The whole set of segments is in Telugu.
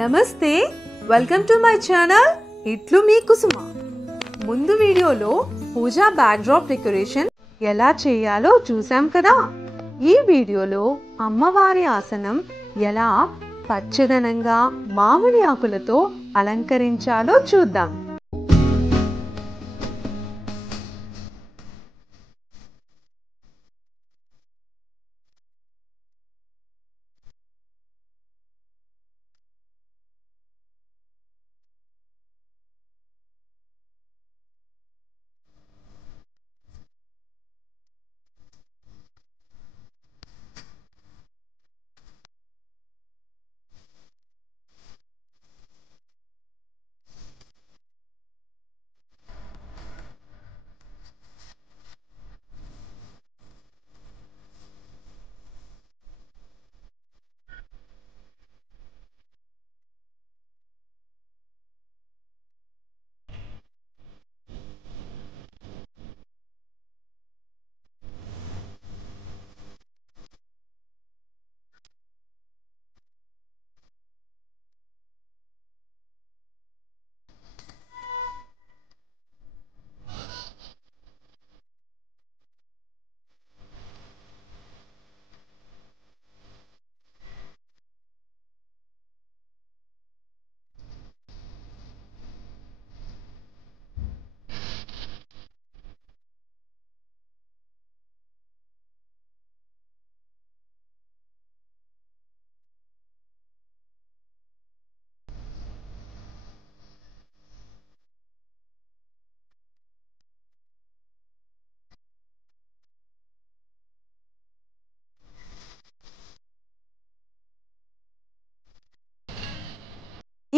నమస్తే, వెల్కమ్ టు మై ఛానల్ ఇట్లు మీ కుసుమ. ముందు వీడియోలో పూజా బ్యాక్డ్రాప్ డెకరేషన్ ఎలా చేయాలో చూసాం కదా. ఈ వీడియోలో అమ్మవారి ఆసనం ఎలా పచ్చదనంగా మామిడి ఆకులతో అలంకరించాలో చూద్దాం.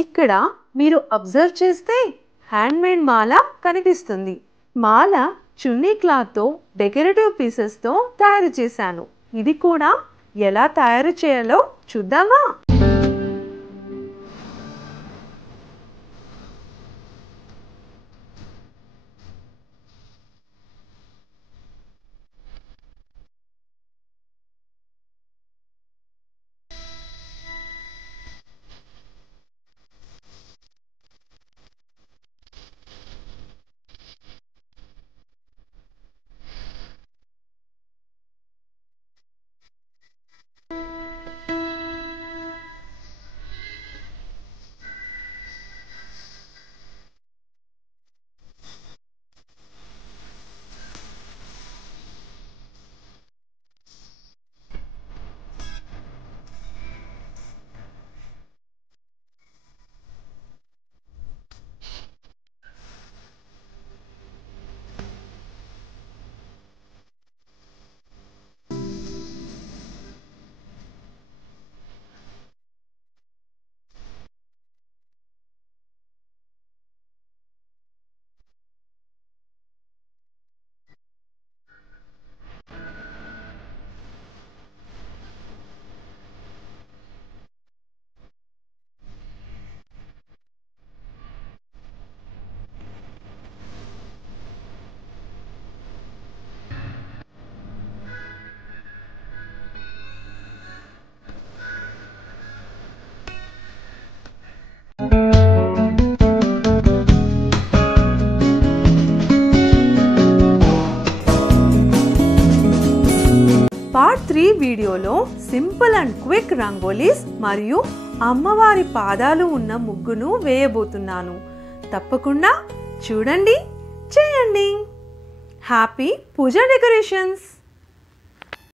ఇక్కడ మీరు అబ్జర్వ్ చేస్తే హ్యాండ్మేడ్ మాల కనిపిస్తుంది. మాల చున్నీ క్లాత్తో డెకరేటివ్ పీసెస్తో తయారు చేశాను. ఇది కూడా ఎలా తయారు చేయాలో చూద్దామా? పార్ట్ 3 వీడియోలో సింపుల్ అండ్ క్విక్ రంగోలీస్ మరియు అమ్మవారి పాదాలు ఉన్న ముగ్గును వేయబోతున్నాను. తప్పకుండా చూడండి, చేయండి. హ్యాపీ పూజా డెకరేషన్స్!